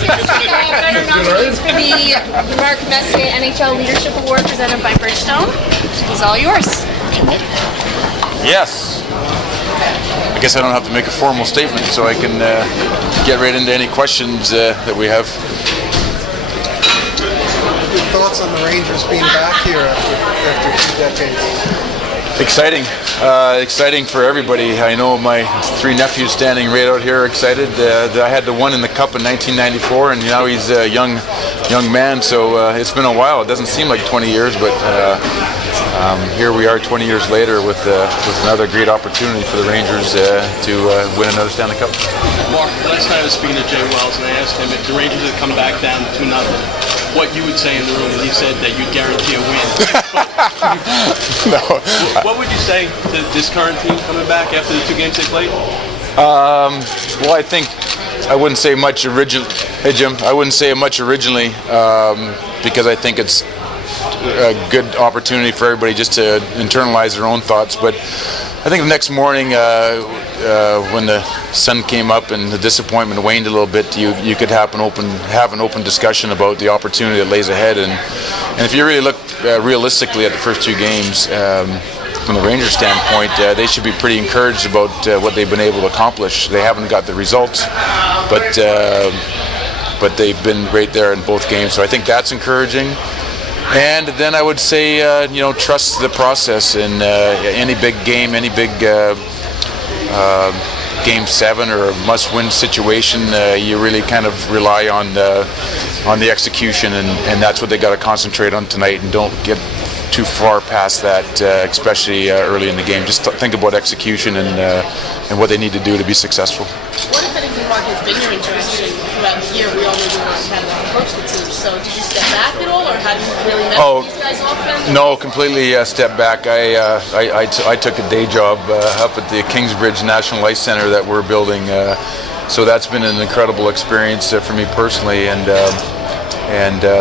Better nominees for the Mark Messier NHL Leadership Award presented by Bridgestone. It's all yours. Yes. I guess I don't have to make a formal statement, so I can get right into any questions that we have. Your thoughts on the Rangers being back here after 2 decades? Exciting for everybody. I know my 3 nephews standing right out here are excited. I had the one in the Cup in 1994, and now he's a young man, so it's been a while. It doesn't seem like 20 years, but here we are 20 years later with another great opportunity for the Rangers to win another Stanley Cup. Mark, last night I was speaking to Jay Wells, and I asked him if the Rangers had come back down 2-0, what you would say in the room, and he said that you'd guarantee a win. No. What would you say to this current team coming back after the 2 games they played? Well, I think I wouldn't say much originally. Hey, Jim, I wouldn't say much originally because I think it's a good opportunity for everybody just to internalize their own thoughts. But I think the next morning, when the sun came up and the disappointment waned a little bit, you could have an open discussion about the opportunity that lays ahead. And if you really look realistically at the first 2 games, from the Rangers standpoint, they should be pretty encouraged about what they've been able to accomplish. They haven't got the results, but they've been right there in both games. So I think that's encouraging. And then I would say, trust the process in any big game, any big Game 7 or a must-win situation. You really kind of rely on the execution, and that's what they got to concentrate on tonight. And don't get too far past that, especially early in the game. Just think about execution and what they need to do to be successful. What, if anything, Mark, has been your intuition throughout the year? We all know you weren't kind of approach the team. So did you step back at all, or have you really met these guys often? No, completely step back. I took a day job up at the Kingsbridge National Ice Center that we're building. So that's been an incredible experience for me personally, and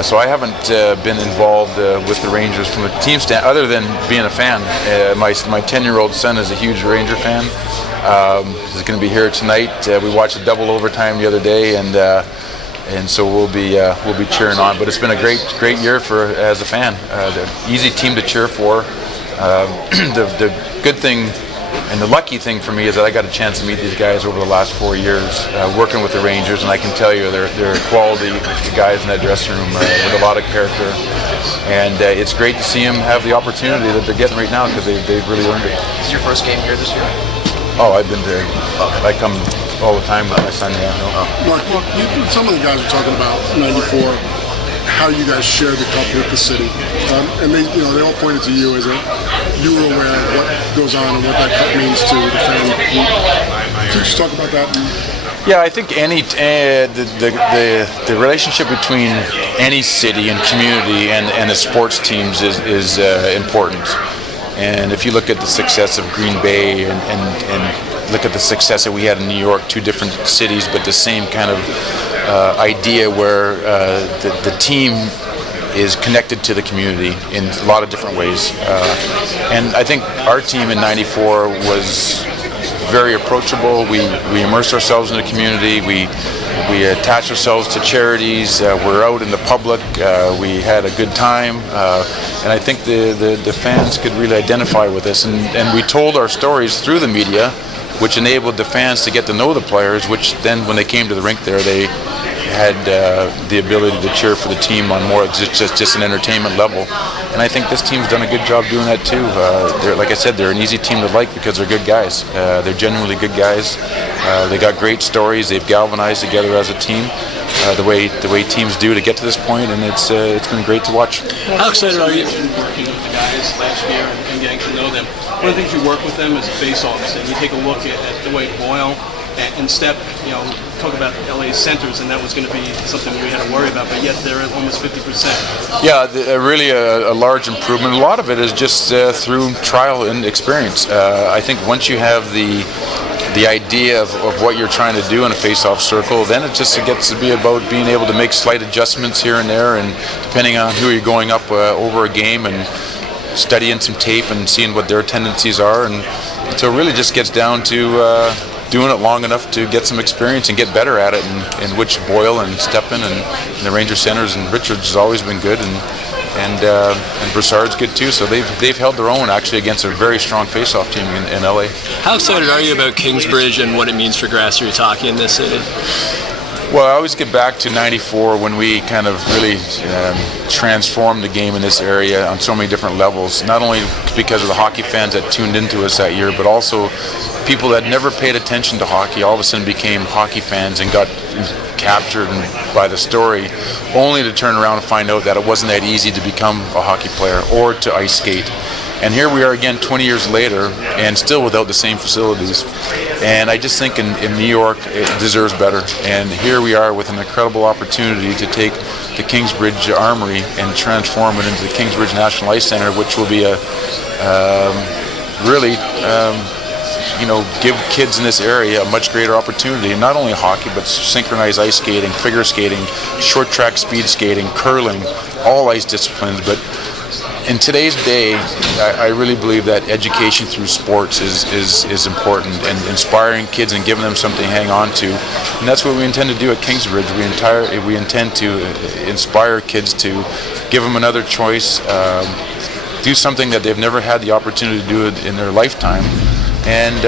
so I haven't been involved with the Rangers from a team stand, other than being a fan. My 10-year-old son is a huge Ranger fan. He's going to be here tonight. We watched a double overtime the other day, and so we'll be cheering on. But it's been a great year as a fan. The easy team to cheer for. The good thing and the lucky thing for me is that I got a chance to meet these guys over the last 4 years working with the Rangers, and I can tell you they're quality guys in that dressing room with a lot of character. And it's great to see them have the opportunity that they're getting right now because they've really earned it. Is your first game here this year? Oh, I've been there. I come all the time with my son. Yeah. Mark, some of the guys were talking about '94, how you guys shared the cup with the city, and they all pointed to you as you were aware of what goes on and what that cup means to the fan. Could you just talk about that? Yeah, I think the relationship between any city and community and the sports teams is important. And if you look at the success of Green Bay and look at the success that we had in New York, 2 different cities, but the same kind of idea where the team is connected to the community in a lot of different ways. And I think our team in '94 was very approachable. We immersed ourselves in the community. We attached ourselves to charities. We're out in the public. We had a good time, and I think the fans could really identify with us. And we told our stories through the media, which enabled the fans to get to know the players. Which then, when they came to the rink, they had the ability to cheer for the team on more just an entertainment level. And I think this team's done a good job doing that too. Like I said, they're an easy team to like because they're good guys. They're genuinely good guys. They got great stories. They've galvanized together as a team, the way teams do to get to this point, and it's been great to watch. How excited are you working with the guys last year and getting to know them? One of the things you work with them is face-offs, and you take a look at Dwight Boyle and Step, talk about LA's centers, and that was going to be something we had to worry about, but yet they're at almost 50%. Yeah, really a large improvement. A lot of it is just through trial and experience. I think once you have the idea of what you're trying to do in a face-off circle, then it gets to be about being able to make slight adjustments here and there, and depending on who you're going up over a game, and studying some tape and seeing what their tendencies are, and so it really just gets down to doing it long enough to get some experience and get better at it, and which Boyle and Steppen and the Ranger centers and Richards has always been good, and Broussard's good too. So they've held their own actually against a very strong face-off team in LA. How excited are you about Kingsbridge and what it means for grassroots hockey in this city? Well, I always get back to '94 when we kind of really transformed the game in this area on so many different levels. Not only because of the hockey fans that tuned into us that year, but also people that never paid attention to hockey all of a sudden became hockey fans and got captured by the story, only to turn around and find out that it wasn't that easy to become a hockey player or to ice skate. And here we are again 20 years later and still without the same facilities. And I just think in New York it deserves better. And here we are with an incredible opportunity to take the Kingsbridge Armory and transform it into the Kingsbridge National Ice Center, which will be a really give kids in this area a much greater opportunity, not only hockey, but synchronized ice skating, figure skating, short track speed skating, curling, all ice disciplines. But in today's day, I really believe that education through sports is important, and inspiring kids and giving them something to hang on to. And that's what we intend to do at Kingsbridge. We intend to inspire kids to give them another choice, do something that they've never had the opportunity to do in their lifetime. And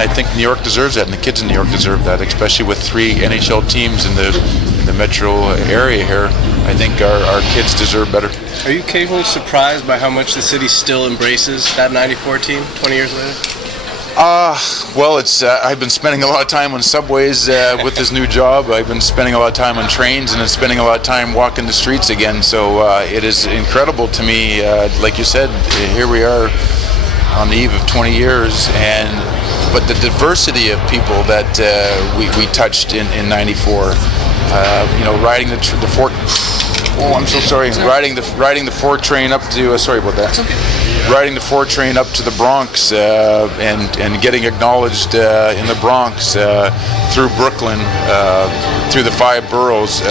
I think New York deserves that, and the kids in New York deserve that, especially with 3 NHL teams in the metro area here. I think our kids deserve better. Are you occasionally surprised by how much the city still embraces that '94 team 20 years later? Well, I've been spending a lot of time on subways with this new job. I've been spending a lot of time on trains, and I'm spending a lot of time walking the streets again. So it is incredible to me. Like you said, here we are on the eve of 20 years, but the diversity of people that we touched in '94. Riding the Fort. Oh, I'm so sorry. Riding the 4 train up to. Sorry about that. Riding the 4 train up to the Bronx and getting acknowledged in the Bronx through Brooklyn, through the 5 boroughs.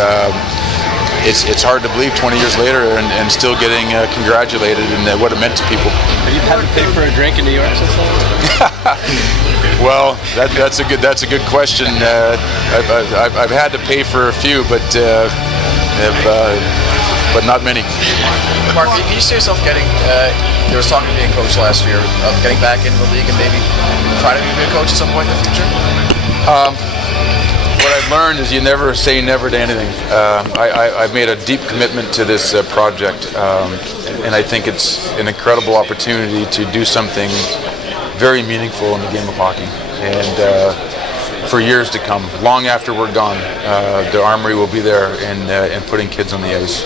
It's hard to believe 20 years later and still getting congratulated and what it meant to people. Have you had to pay for a drink in New York since then? Well, that's a good question. I've had to pay for a few, but not many. Mark, can you see yourself getting? There was talking to being a coach last year of getting back into the league and maybe trying to be a coach at some point in the future. What I've learned is you never say never to anything. I've made a deep commitment to this project, and I think it's an incredible opportunity to do something very meaningful in the game of hockey. And for years to come, long after we're gone, the Armory will be there and putting kids on the ice.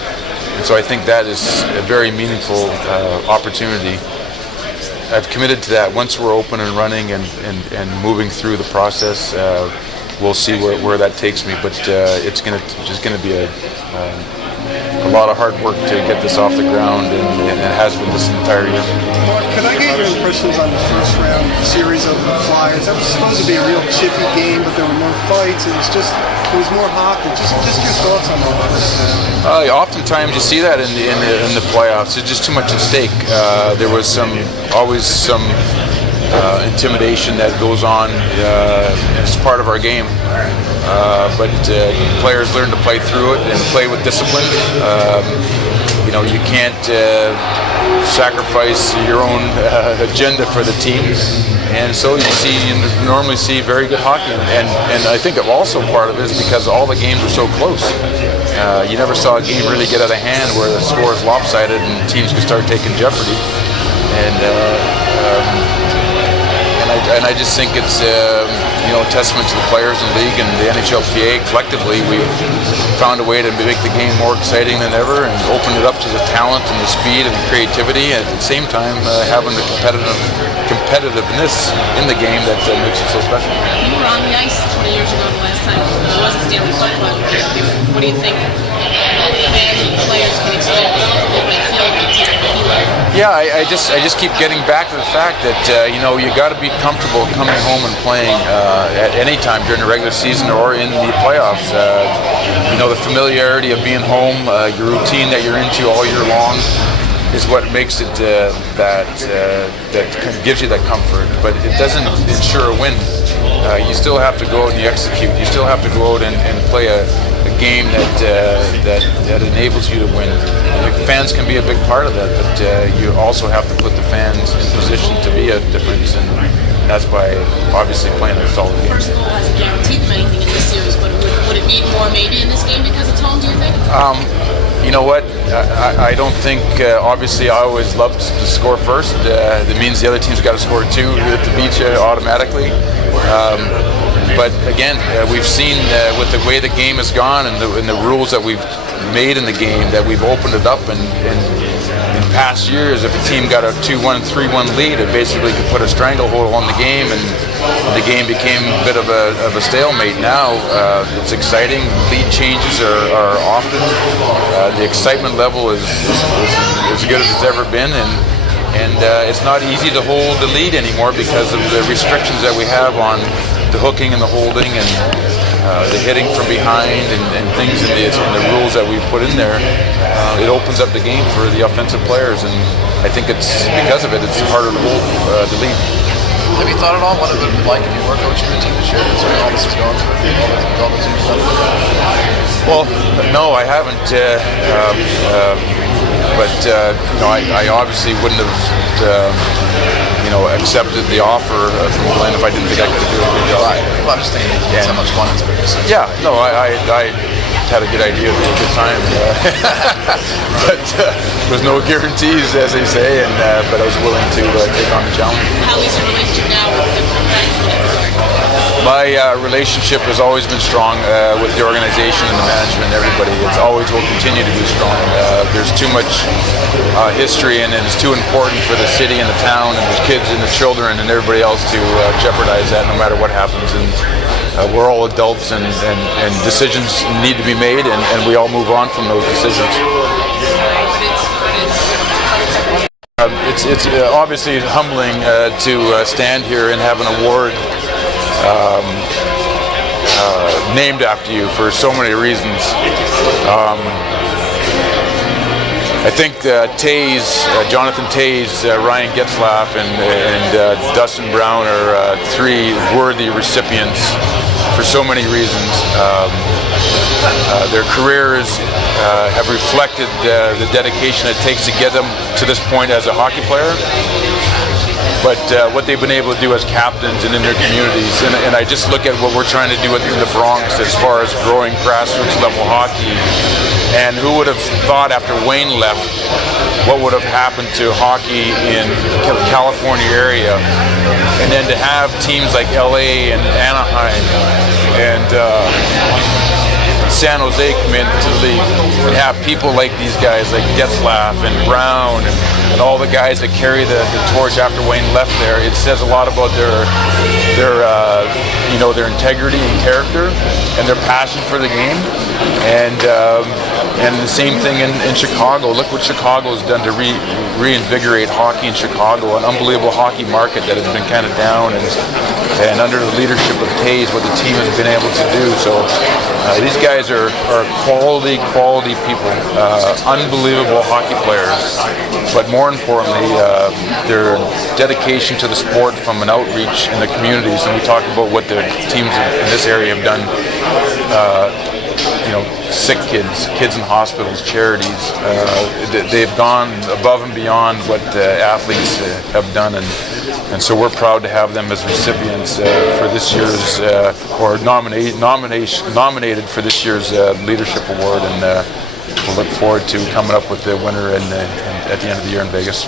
And so I think that is a very meaningful opportunity. I've committed to that. Once we're open and running and moving through the process, we'll see where that takes me. But it's just going to be a lot of hard work to get this off the ground, and it has been this entire year. Mark, could I get your impressions on the first round series of the Flyers? That was supposed to be a real chippy game, but there were more fights, and it was more hockey. Just your thoughts on that. Oftentimes you see that in the playoffs. There's just too much at stake. There was always some intimidation that goes on. It's part of our game. But players learn to play through it and play with discipline. You can't sacrifice your own agenda for the team, and so you normally see very good hockey. And I think also part of it is because all the games are so close. You never saw a game really get out of hand where the score is lopsided and teams can start taking jeopardy. And I just think it's a testament to the players in the league and the NHLPA. Collectively, we've found a way to make the game more exciting than ever and open it up to the talent and the speed and the creativity, and at the same time having the competitiveness in the game that makes it so special. You were on the ice 20 years ago the last time it was a Stanley Cup final. What do you think fans and players can expect when they feel Yeah, I just keep getting back to the fact that you got to be comfortable coming home and playing at any time during the regular season or in the playoffs. The familiarity of being home, your routine that you're into all year long, is what makes it that gives you that comfort. But it doesn't ensure a win. you still have to go out and you execute. You still have to go out and play a game that enables you to win. Fans can be a big part of that, but you also have to put the fans in position to be a difference, and that's by obviously playing a solid game. First of all, hasn't guaranteed them anything in this series, but would it mean more maybe in this game because it's home, do you think? You know what? I don't think. Obviously, I always loved to score first. That means the other team's got to score too to beat you automatically. But again, we've seen with the way the game has gone and the rules that we've made in the game that we've opened it up. And in past years, if a team got a 2-1, 3-1 lead, it basically could put a stranglehold on the game, and the game became a bit of a stalemate. Now it's exciting. Lead changes are often. The excitement level is as good as it's ever been, and it's not easy to hold the lead anymore because of the restrictions that we have on the hooking and the holding and the hitting from behind and things in the rules that we put in there. It opens up the game for the offensive players, and I think it's because of it, it's harder to hold the lead. Have you thought at all what it would be like if you were coaching the team this year? Considering all this is going through, all the teams done? Well, no, I haven't. But I obviously wouldn't have, accepted the offer from Glenn if I didn't think I could do a good job. Right. Well, I'm just thinking it's so much fun. It's pretty exciting. Yeah, no, I had a good idea, it was a good time, but there was no guarantees, as they say, but I was willing to take on the challenge. How is your relationship now with the My relationship has always been strong with the organization and the management and everybody. It's always will continue to be strong. There's too much history and it's too important for the city and the town and the kids and the children and everybody else to jeopardize that no matter what happens. And we're all adults and decisions need to be made and we all move on from those decisions. It's obviously humbling to stand here and have an award named after you for so many reasons. I think Jonathan Taze, Ryan Getzlaff, and Dustin Brown are three worthy recipients for so many reasons. Their careers have reflected the dedication it takes to get them to this point as a hockey player. But what they've been able to do as captains and in their communities, and I just look at what we're trying to do in the Bronx as far as growing grassroots level hockey, and who would have thought after Wayne left what would have happened to hockey in the California area, and then to have teams like LA and Anaheim and San Jose come into the league and have people like these guys like Getzlaff and Brown and all the guys that carry the torch after Wayne left there. It says a lot about their integrity and character and their passion for the game. And the same thing in Chicago. Look what Chicago has done to reinvigorate hockey in Chicago, an unbelievable hockey market that has been kind of down, and under the leadership of Taze, what the team has been able to do. So these guys are quality people, unbelievable hockey players, but more importantly, their dedication to the sport from an outreach in the communities. And we talked about what the teams in this area have done. Sick kids in hospitals, charities. They've gone above and beyond what athletes have done, and so we're proud to have them as recipients for this year's, or nominated for this year's Leadership Award, and we'll look forward to coming up with the winner at the end of the year in Vegas.